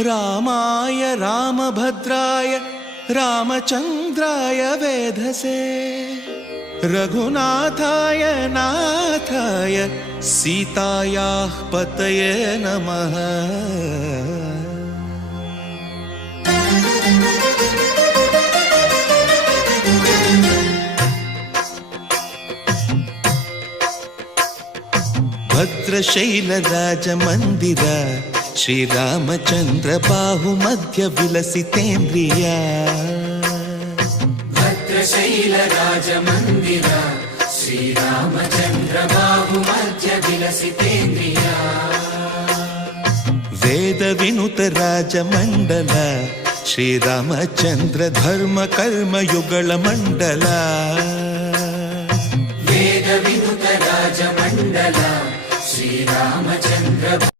रामाय रामभद्राय रामचन्द्राय वेधसे रघुनाथाय नाथाय सीतायाः पतये नमः। भद्रशैलराजमन्दिर श्रीरामचन्द्र बाहुमध्य विलसितेन्द्रिया। भद्रशैलराजमन्दिर श्रीरामचन्द्र बाहुमध्य विलसितेन्द्रिया। वेदविनुत राजमण्डल श्रीरामचन्द्र धर्म कर्म युगल मण्डल। वेदविनुत राजमण्डल श्रीरामचन्द्र